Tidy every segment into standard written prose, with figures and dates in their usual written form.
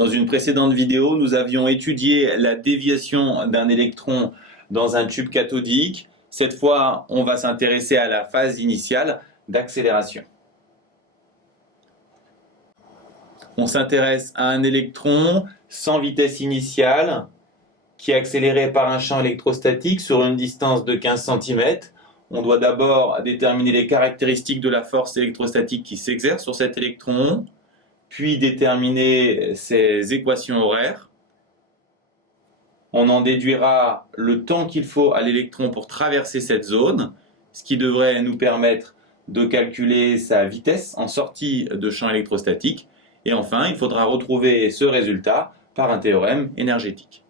Dans une précédente vidéo, nous avions étudié la déviation d'un électron dans un tube cathodique. Cette fois, on va s'intéresser à la phase initiale d'accélération. On s'intéresse à un électron sans vitesse initiale qui est accéléré par un champ électrostatique sur une distance de 15 cm. On doit d'abord déterminer les caractéristiques de la force électrostatique qui s'exerce sur cet électron, puis déterminer ses équations horaires. On en déduira le temps qu'il faut à l'électron pour traverser cette zone, ce qui devrait nous permettre de calculer sa vitesse en sortie de champ électrostatique. Et enfin, il faudra retrouver ce résultat par un théorème énergétique.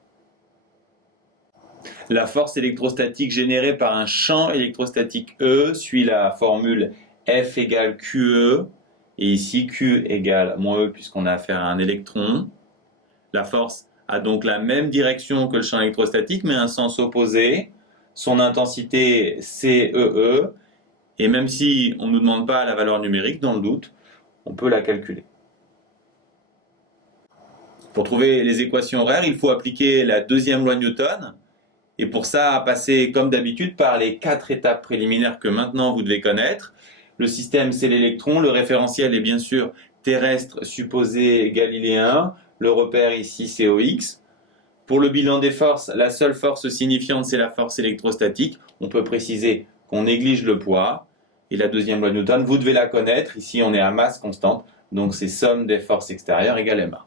La force électrostatique générée par un champ électrostatique E suit la formule F égale QE, et ici Q égale moins E puisqu'on a affaire à un électron. La force a donc la même direction que le champ électrostatique, mais un sens opposé. Son intensité CEE, et même si on ne nous demande pas la valeur numérique, dans le doute, on peut la calculer. Pour trouver les équations horaires, il faut appliquer la deuxième loi de Newton. Et pour ça, passer comme d'habitude par les 4 étapes préliminaires que maintenant vous devez connaître. Le système, c'est l'électron. Le référentiel est bien sûr terrestre supposé galiléen. Le repère ici, c'est OX. Pour le bilan des forces, la seule force signifiante, c'est la force électrostatique. On peut préciser qu'on néglige le poids. Et la deuxième loi de Newton, vous devez la connaître. Ici, on est à masse constante. Donc, c'est somme des forces extérieures égale ma.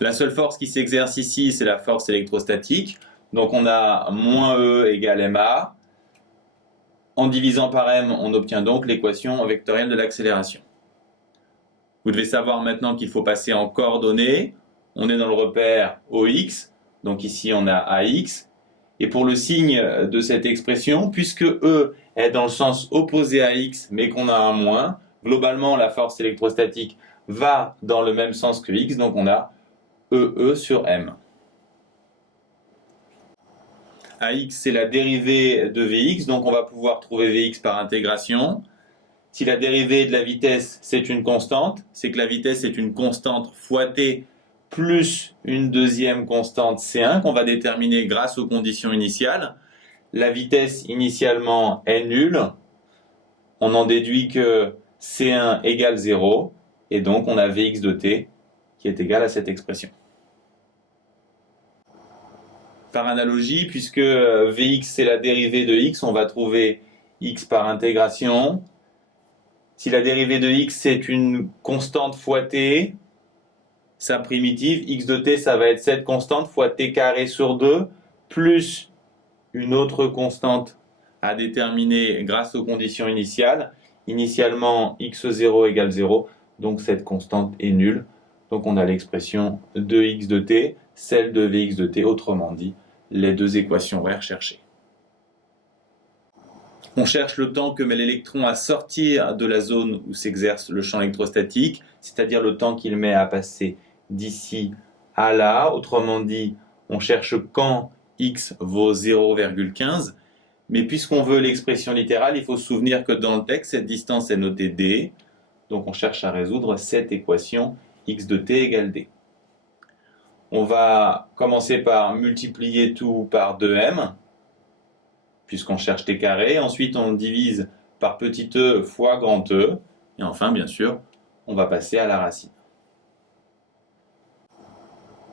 La seule force qui s'exerce ici, c'est la force électrostatique. Donc on a moins E égale ma. En divisant par m, on obtient donc l'équation vectorielle de l'accélération. Vous devez savoir maintenant qu'il faut passer en coordonnées. On est dans le repère OX, donc ici on a AX. Et pour le signe de cette expression, puisque E est dans le sens opposé à X, mais qu'on a un moins, globalement la force électrostatique va dans le même sens que X, donc on a EE sur M. AX, c'est la dérivée de Vx, donc on va pouvoir trouver Vx par intégration. Si la dérivée de la vitesse, c'est une constante, c'est que la vitesse est une constante fois t plus une deuxième constante C1 qu'on va déterminer grâce aux conditions initiales. La vitesse initialement est nulle. On en déduit que C1 égale 0, et donc on a Vx de t qui est égal à cette expression. Par analogie, puisque Vx c'est la dérivée de x, on va trouver x par intégration. Si la dérivée de x c'est une constante fois t, sa primitive, x de t ça va être cette constante fois t carré sur 2, plus une autre constante à déterminer grâce aux conditions initiales. Initialement, x0 égale 0, donc cette constante est nulle. Donc on a l'expression de x de t, celle de Vx de t, autrement dit, les deux équations horaires cherchées. On cherche le temps que met l'électron à sortir de la zone où s'exerce le champ électrostatique, c'est-à-dire le temps qu'il met à passer d'ici à là. Autrement dit, on cherche quand x vaut 0,15. Mais puisqu'on veut l'expression littérale, il faut se souvenir que dans le texte, cette distance est notée d. Donc on cherche à résoudre cette équation x de t égale d. On va commencer par multiplier tout par 2m, puisqu'on cherche t carré. Ensuite, on divise par petit e fois grand E. Et enfin, bien sûr, on va passer à la racine.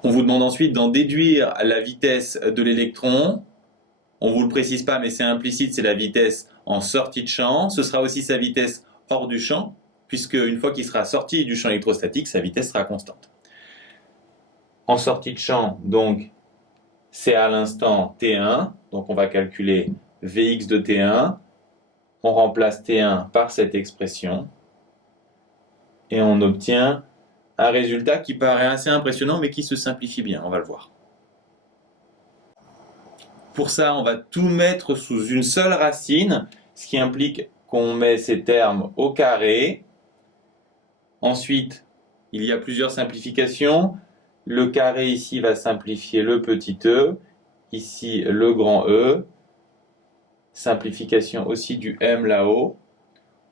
On vous demande ensuite d'en déduire la vitesse de l'électron. On ne vous le précise pas, mais c'est implicite, c'est la vitesse en sortie de champ. Ce sera aussi sa vitesse hors du champ, puisque une fois qu'il sera sorti du champ électrostatique, sa vitesse sera constante. En sortie de champ, donc, c'est à l'instant T1, donc on va calculer Vx de T1, on remplace T1 par cette expression, et on obtient un résultat qui paraît assez impressionnant, mais qui se simplifie bien, on va le voir. Pour ça, on va tout mettre sous une seule racine, ce qui implique qu'on met ces termes au carré. Ensuite, il y a plusieurs simplifications. Le carré ici va simplifier le petit e, ici le grand E. Simplification aussi du m là-haut.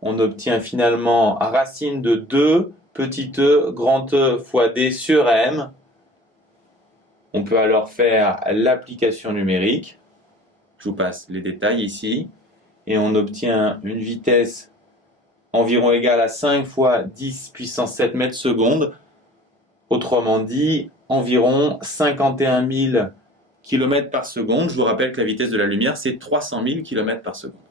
On obtient finalement racine de 2 petit e, grand E fois D sur M. On peut alors faire l'application numérique. Je vous passe les détails ici. Et on obtient une vitesse environ égale à 5 fois 10 puissance 7 mètres secondes. Autrement dit, environ 51 000 km par seconde. Je vous rappelle que la vitesse de la lumière, c'est 300 000 km par seconde.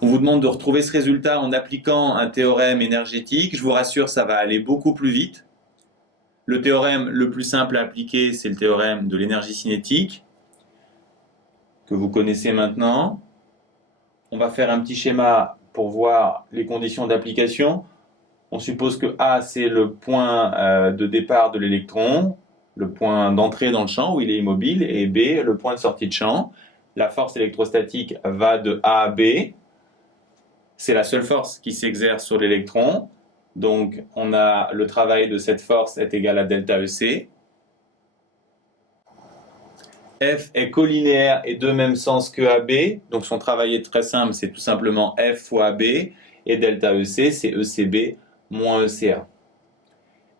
On vous demande de retrouver ce résultat en appliquant un théorème énergétique. Je vous rassure, ça va aller beaucoup plus vite. Le théorème le plus simple à appliquer, c'est le théorème de l'énergie cinétique, que vous connaissez maintenant. On va faire un petit schéma pour voir les conditions d'application. On suppose que A, c'est le point de départ de l'électron, le point d'entrée dans le champ où il est immobile, et B, le point de sortie de champ. La force électrostatique va de A à B. C'est la seule force qui s'exerce sur l'électron. Donc, on a le travail de cette force est égal à delta EC. F est collinéaire et de même sens que AB. Donc, son travail est très simple, c'est tout simplement F fois AB. Et delta EC, c'est ECB moins ECA.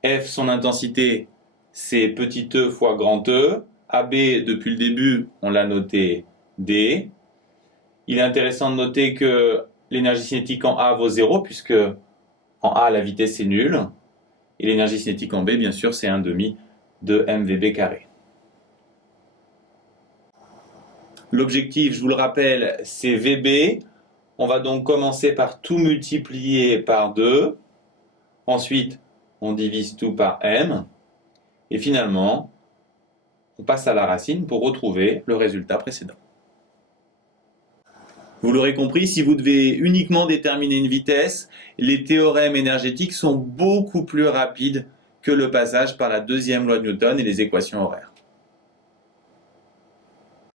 F, son intensité, c'est petit e fois grand E. AB, depuis le début, on l'a noté D. Il est intéressant de noter que l'énergie cinétique en A vaut 0, puisque en A, la vitesse est nulle. Et l'énergie cinétique en B, bien sûr, c'est 1/2 de mvb carré. L'objectif, je vous le rappelle, c'est VB. On va donc commencer par tout multiplier par 2. Ensuite, on divise tout par m. Et finalement, on passe à la racine pour retrouver le résultat précédent. Vous l'aurez compris, si vous devez uniquement déterminer une vitesse, les théorèmes énergétiques sont beaucoup plus rapides que le passage par la deuxième loi de Newton et les équations horaires.